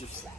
your slack.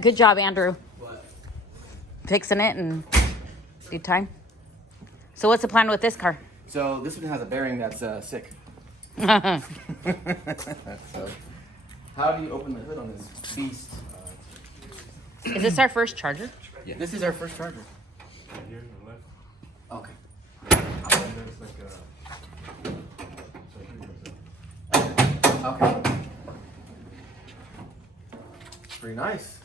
Good job, Andrew. What? Fixing it in due time. So what's the plan with this car? So this one has a bearing that's sick. So how do you open the hood on this beast? Is this our first charger? Yeah. This is our first charger. Right here on the left. Okay. And there's like a. Okay. Pretty nice.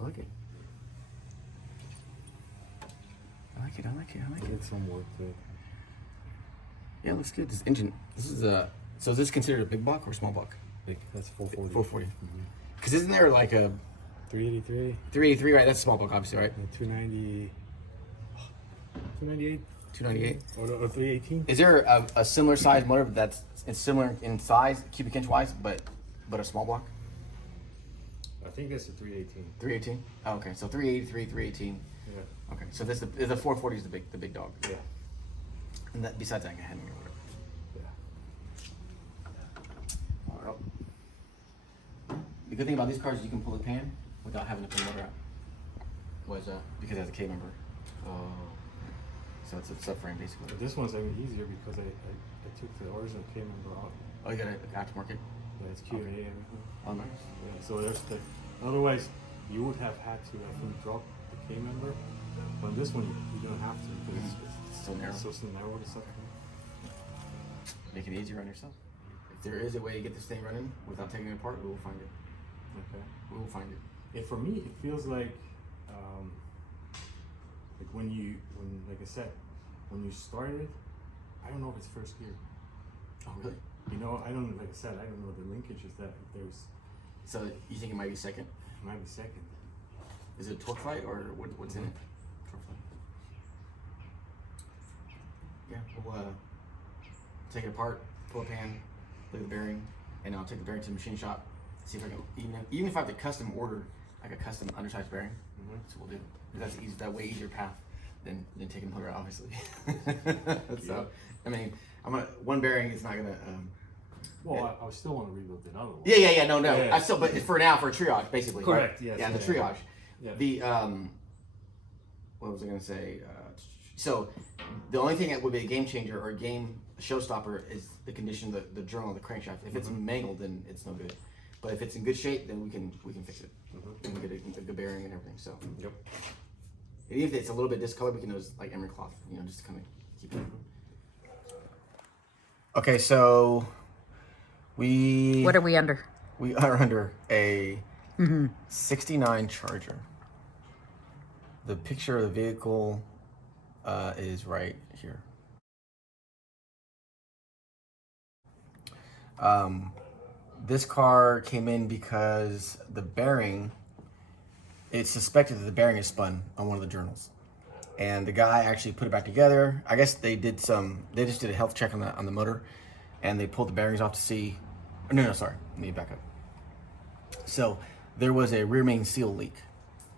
I like it. I like it. I like it. I like it. Get some work to it. Yeah, it looks good. This engine. This is So is this considered a big block or a small block? Big. That's 440. 440. Because isn't there like a 383. 383? Right. That's a small block, obviously, right? And 290. 298. 298. Or 318. Is there a similar size motor that's similar in size, cubic inch wise, but a small block? I think it's a 318. 318. Oh, okay. So 383, 318. Yeah. Okay. So this the 440 is the big dog. Yeah. And that besides that, I can handle or whatever. Yeah. All right. The good thing about these cars is you can pull the pan without having to pull the motor out. Because it has a K member. Oh. So it's a subframe basically. But this one's even easier because I took the original K member out. Oh, you got an aftermarket? Yeah, it's Q&A and everything. Oh, nice. Yeah, so there's the. Otherwise, you would have had to, I think, drop the K member. But on this one, you don't have to because It's so narrow. it's so narrow. The subframe. Make it easier on yourself. If there is a way to get this thing running without taking it apart, we will find it. Okay. We will find it. For me, it feels like when like I said, when you started, I don't know if it's first gear. Oh, really? You know, I don't. Like I said, I don't know the linkages that if there's. So you think it might be second? It might be second. Is it torque flight or what's in it? Torque flight. Yeah, we'll take it apart, pull a pan, look at the bearing, and I'll take the bearing to the machine shop, see if I can, even if I have to custom order like a custom undersized bearing, so we'll do. That's easy, that way easier path than taking the motor out, obviously. So, I mean, one bearing is not gonna. Well, I still want to rebuild another one. Yeah, no. Yeah. I still, but for now, for triage, basically. Correct. Right? Yes. Yeah, the triage. Yeah. The what was I gonna say? So the only thing that would be a game changer or a game showstopper is the condition of the journal of the crankshaft. If it's mangled, then it's no good. But if it's in good shape, then we can fix it. And we get a good bearing and everything. So. Yep. And if it's a little bit discolored, we can use like emery cloth, just to kind of keep it. Okay, so What are we under? we are under a 69 Charger. The picture of the vehicle is right here. This car came in because the bearing, it's suspected that the bearing is spun on one of the journals. And the guy actually put it back together. I guess they just did a health check on the motor, and they pulled the bearings off to see, no, sorry, let me back up. So there was a rear main seal leak,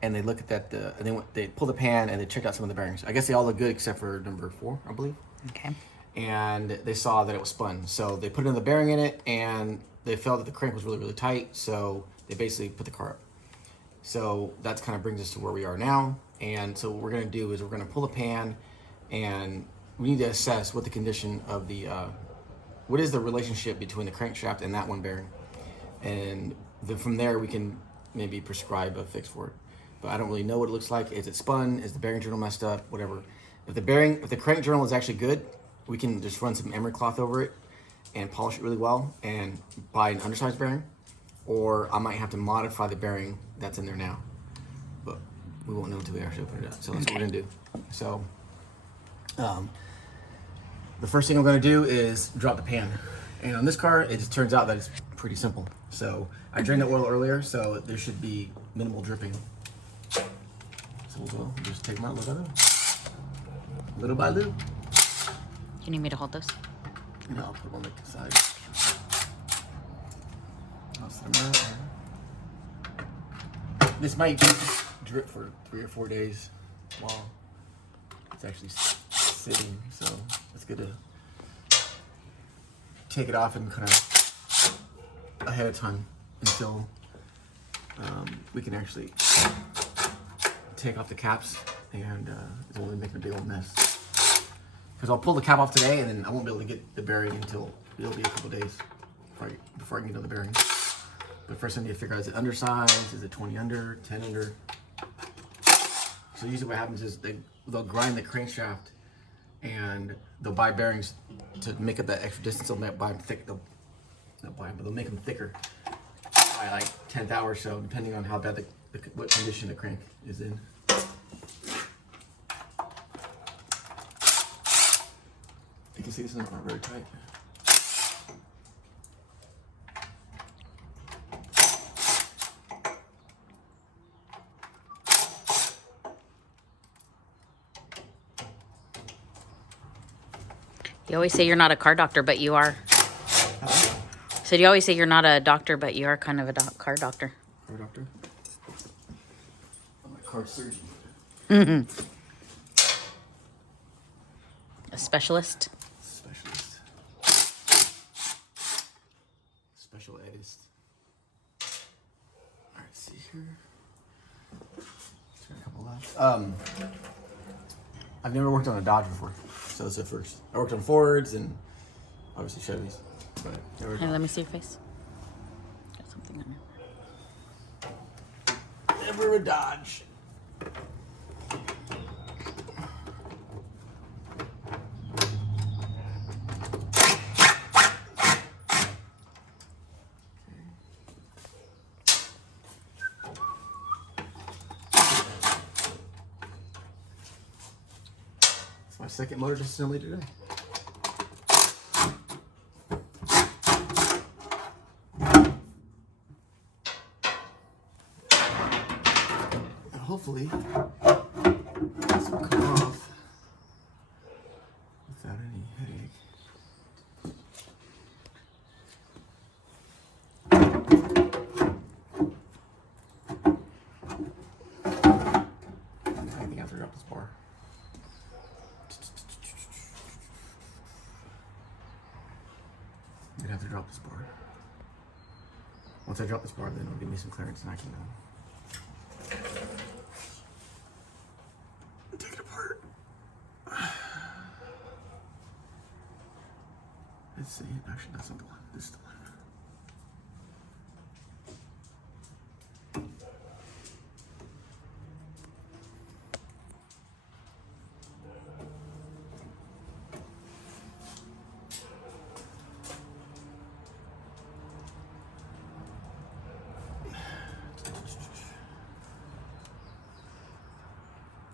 and they looked at that, and they pulled the pan and they checked out some of the bearings. I guess they all look good except for number 4, I believe. Okay. And they saw that it was spun. So they put another bearing in it, and they felt that the crank was really, really tight. So they basically put the car up. So that kind of brings us to where we are now. And so what we're going to do is we're going to pull the pan, and we need to assess what the condition of the, what is the relationship between the crankshaft and that one bearing. And then from there we can maybe prescribe a fix for it. But I don't really know what it looks like. Is it spun? Is the bearing journal messed up? Whatever. If the crank journal is actually good, we can just run some emery cloth over it and polish it really well and buy an undersized bearing. Or I might have to modify the bearing that's in there now. But we won't know until we actually open it up. So that's what we're gonna do. So the first thing I'm gonna do is drop the pan. And on this car, it just turns out that it's pretty simple. So I drained the oil earlier, so there should be minimal dripping. So we'll just take them out little by little. You need me to hold those? No, I'll put them on the side. I'll set them out. This might just drip for 3 or 4 days while it's actually sitting. So it's good to take it off and kind of ahead of time until we can actually take off the caps, and it's only making a big old mess. Because I'll pull the cap off today, and then I won't be able to get the bearing until it'll be a couple days before I can get another bearing. But first I need to figure out, is it undersized? Is it 20 under, 10 under? So usually what happens is they'll grind the crankshaft and they'll buy bearings to make up that extra distance. They'll buy them thick. They'll make them thicker by like 10th hour or so, depending on how bad what condition the crank is in. You can see this is not very tight. You always say you're not a car doctor, but you are. So you always say you're not a doctor, but you are kind of a car doctor. Car doctor? I'm a car surgeon. Mm-hmm. A specialist? Specialist. Special edist. Alright, see here. Let's get a couple left. I've never worked on a Dodge before, so it's the first. I worked on Fords and obviously Chevys, but never. Hey, let me see your face. Got something on it. Never a Dodge. My second motor assembly today. And hopefully this will come off without any headache. I think I have to drop this bar. I'm gonna have to drop this bar. Once I drop this bar, then it'll give me some clearance and I can take it apart. Let's see. Actually, that's not the one. This is the one.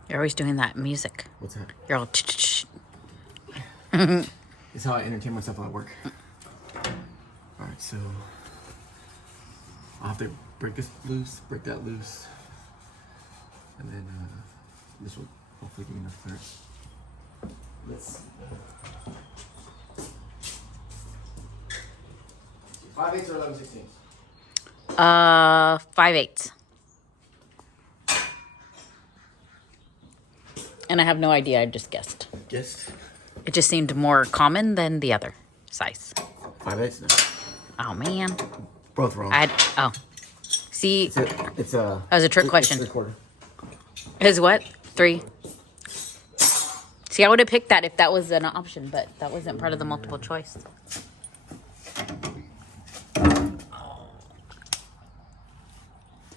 You're always doing that music. What's that? You're all It's how I entertain myself while I work. Alright, so I'll have to break this loose, break that loose, and then this will hopefully give me enough clearance. Let's see. 5/8 or 11/16? 5/8. And I have no idea, I just guessed. Guessed? It just seemed more common than the other size. 5/8 now. Oh man. Both wrong. Oh. See, It's a. that was a trick question. It's 3/4. Is what? 3. See, I would have picked that if that was an option, but that wasn't part of the multiple choice.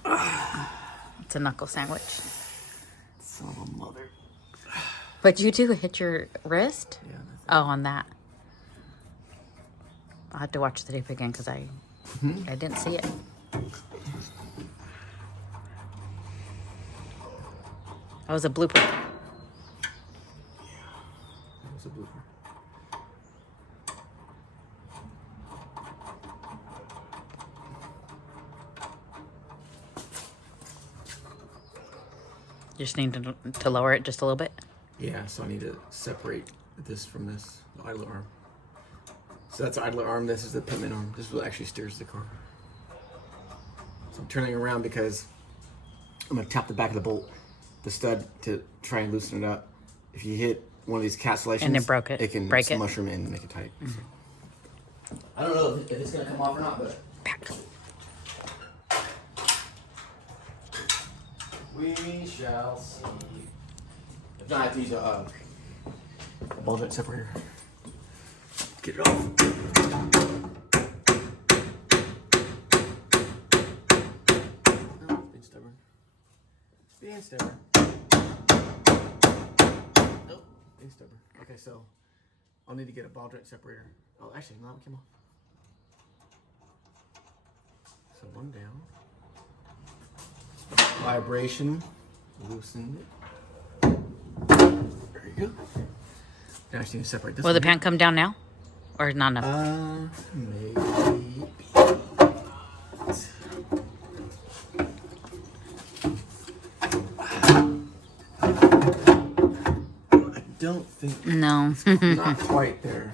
It's a knuckle sandwich. Son of a mother. But you do hit your wrist? Yeah. Oh, on that. I'll have to watch the tape again because I didn't see it. That was a blooper. That was a blooper. You just need to lower it just a little bit. Yeah, so I need to separate this from this, the idler arm. So that's the idler arm, this is the pivot arm. This is what actually steers the car. So I'm turning around because I'm gonna tap the back of the bolt, the stud, to try and loosen it up. If you hit one of these cancellations, And it broke it. It can Break it. mushroom in and make it tight. I don't know if it's gonna come off or not, but Back. we shall see. If not, I have to use a ball joint separator. Get it off. No, being stubborn. Being stubborn. Nope, being stubborn. Okay, so I'll need to get a ball joint separator. Oh, actually, no, it came off. So one down. Vibration. Loosened it. There you go. Now I just need to separate this. Will the one. pan come down now? Or not enough? Maybe. I don't think. No. Not quite there.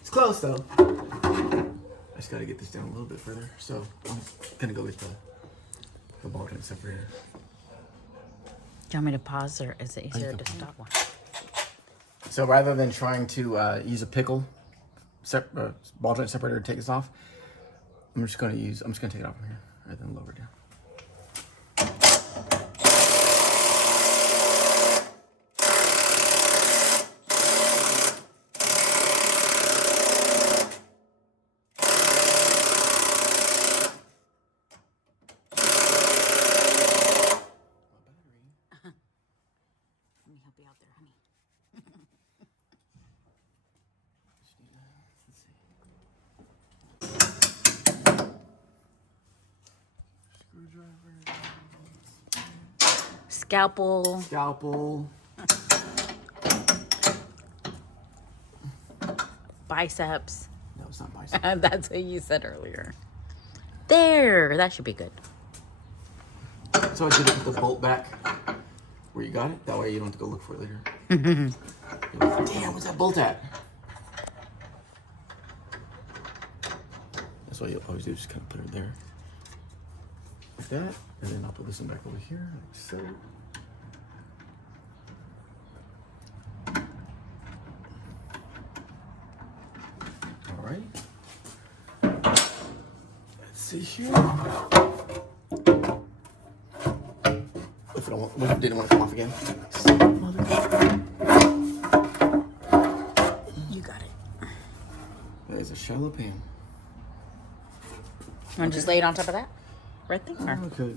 It's close though. I just gotta get this down a little bit further. So I'm gonna go with the ball joint separator. Do you want me to pause or is it easier to stop one? So rather than trying to use a pickle ball joint separator to take this off, I'm just gonna take it off from here rather than lower it down. Let me help you out there, honey. Scalpel. Biceps. No, it's not bicep. That's what you said earlier. There. That should be good. So I did it with the bolt back where you got it. That way you don't have to go look for it later. Damn, where's that bolt at? That's what you always do, just kind of put it there. Like that. And then I'll put this one back over here, like so. All right. Let's see here. What if it didn't want to come off again? You got it. That is a shallow pan. You want to just lay it on top of that? Right there? Or- Okay.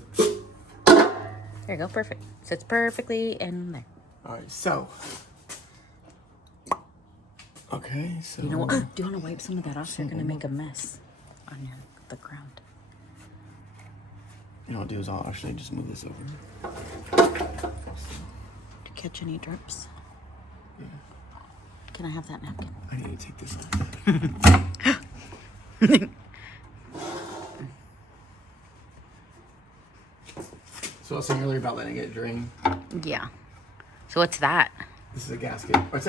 There you go. Perfect. Sits perfectly in there. All right, so. Okay, so. You know what? Do you want to wipe some of that off? You're going to make a mess on the ground. You know what I'll do is I'll actually just move this over. To catch any drips. Yeah. Can I have that napkin? I need to take this off. So I was saying earlier about letting it drain. Yeah. So what's that? This is a gasket. Or it's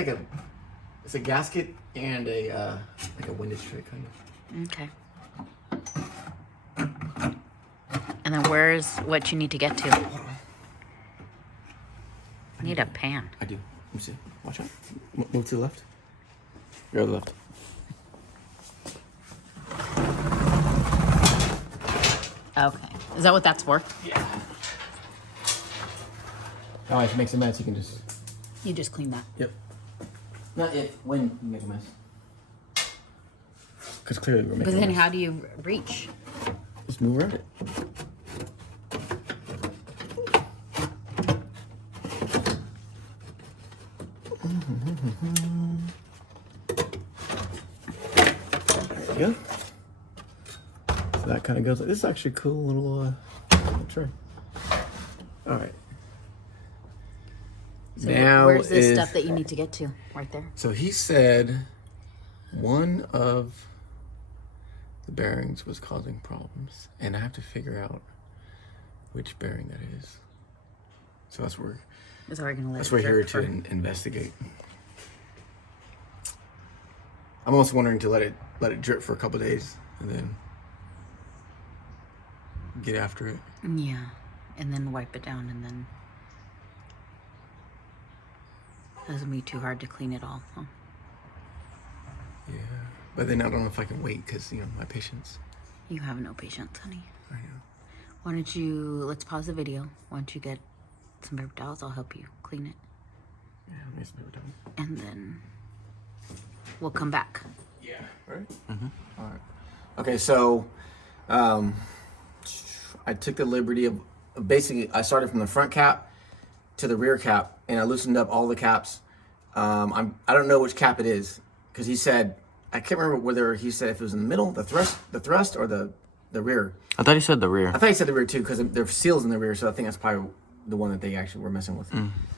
a gasket and a like a windage tray kind of. Okay. And then where's what you need to get to? I need a pan. I do. Let me see. Watch out. Move to the left. You're on the left. Okay. Is that what that's for? Yeah. Oh, if it makes a mess, you can just... You just clean that. Yep. Not if, when you make a mess. Because clearly we're making But a then mess. how do you reach? Just move around it. There you go. So that kind of goes. This is actually a cool little tray. All right. So Now where's this is- stuff that you need to get to? Right there. So he said one of the bearings was causing problems, and I have to figure out which bearing that is. So that's where That's where we're gonna let that's it we're here drip to for- investigate. I'm also wondering to let it drip for a couple days and then get after it. Yeah, and then wipe it down, and then that's gonna be too hard to clean it all. Huh? Yeah, but then I don't know if I can wait because my patience. You have no patience, honey. I know. Why don't you, let's pause the video. Why don't you get some paper towels? I'll help you clean it. Yeah, let me just never done. And then we'll come back. Yeah. Right. All right. Okay, so I took the liberty of basically I started from the front cap to the rear cap, and I loosened up all the caps. I don't know which cap it is because he said I can't remember whether he said if it was in the middle, the thrust, or the rear. I thought he said the rear. I thought he said the rear too because there are seals in the rear, so I think that's probably the one that they actually were messing with.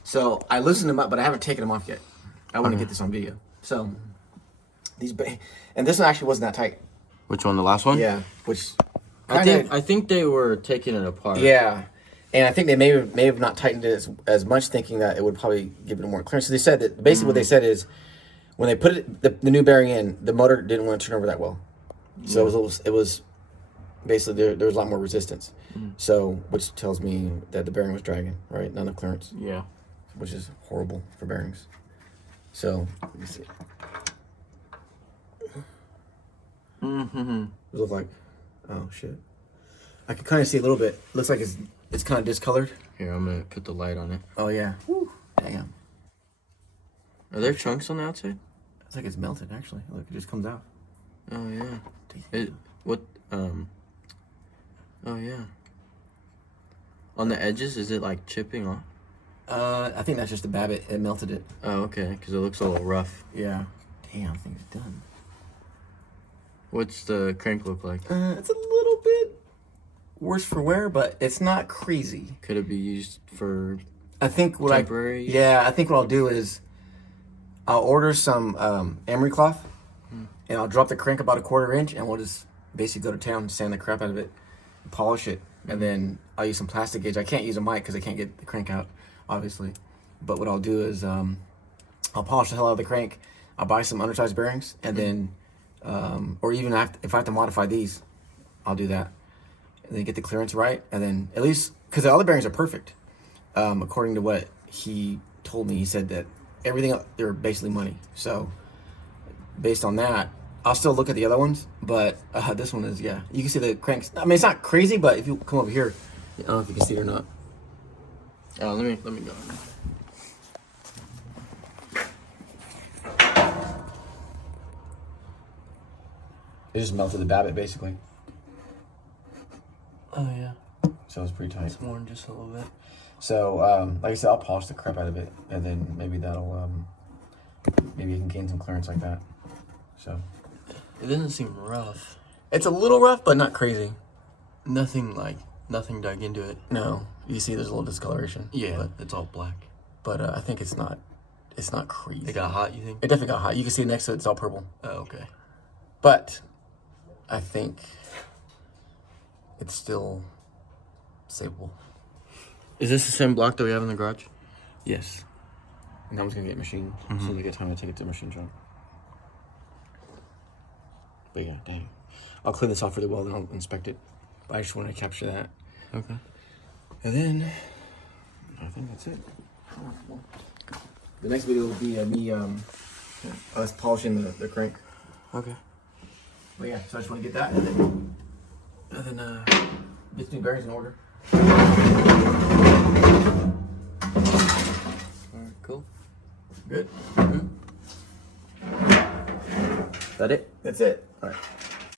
So I loosened them up, but I haven't taken them off yet. I want to get this on video. So and this one actually wasn't that tight. Which one? The last one? Yeah, which I think they were taking it apart. yeah, and I think they may have not tightened it as much, thinking that it would probably give it more clearance. So they said that basically what they said is when they put it the new bearing in, the motor didn't want to turn over that well, so it was basically there was a lot more resistance. So which tells me that the bearing was dragging, right? Not enough clearance, Yeah. which is horrible for bearings. So let me see. Mm-hmm. It looked like, oh shit. I can kind of see a little bit. Looks like it's kind of discolored. Here, I'm gonna put the light on it. Oh yeah. Whew. Damn. Are there chunks on the outside? It's like it's melted actually. Look, it just comes out. Oh yeah. Damn. Oh yeah. On the edges, is it like chipping off? I think that's just the Babbitt. It melted it. Oh, okay, because it looks a little rough. Yeah. Damn, I think it's done. What's the crank look like? It's a little bit worse for wear, but it's not crazy. Could it be used for I think what temporary? I think what I'll do is I'll order some emery cloth and I'll drop the crank about a 1/4 inch and we'll just basically go to town, sand the crap out of it, polish it, and then I'll use some plastic gauge. I can't use a mic because I can't get the crank out, obviously. But what I'll do is I'll polish the hell out of the crank. I'll buy some undersized bearings and then, or even if I have to modify these, I'll do that. And then get the clearance right, and then at least because the other bearings are perfect, according to what he told me. He said that everything they're basically money. So based on that, I'll still look at the other ones, but this one is you can see the cranks. I mean, it's not crazy, but if you come over here, I don't know if you can see it or not. Oh, let me go. It just melted the Babbitt basically, Oh yeah. so it's pretty tight. It's worn just a little bit. So like I said, I'll polish the crap out of it, and then maybe that'll maybe you can gain some clearance like that. So It doesn't seem rough. it's a little rough, but not crazy. Nothing dug into it. No, you see, there's a little discoloration. Yeah, it's all black. but I think it's not crazy. It got hot, you think? It definitely got hot. You can see next to it, it's all purple. Oh, okay. But I think it's still savable. Is this the same block that we have in the garage? Yes. And I'm just gonna get machined as soon as I get time to take it to the machine shop. But yeah, dang. I'll clean this off really well, then I'll inspect it. But I just want to capture that. Okay. And then I think that's it. The next video will be me us polishing the crank. Okay. But yeah, so I just want to get that and then This new bearing's in order. Alright, cool. Good. That it? That's it. All right.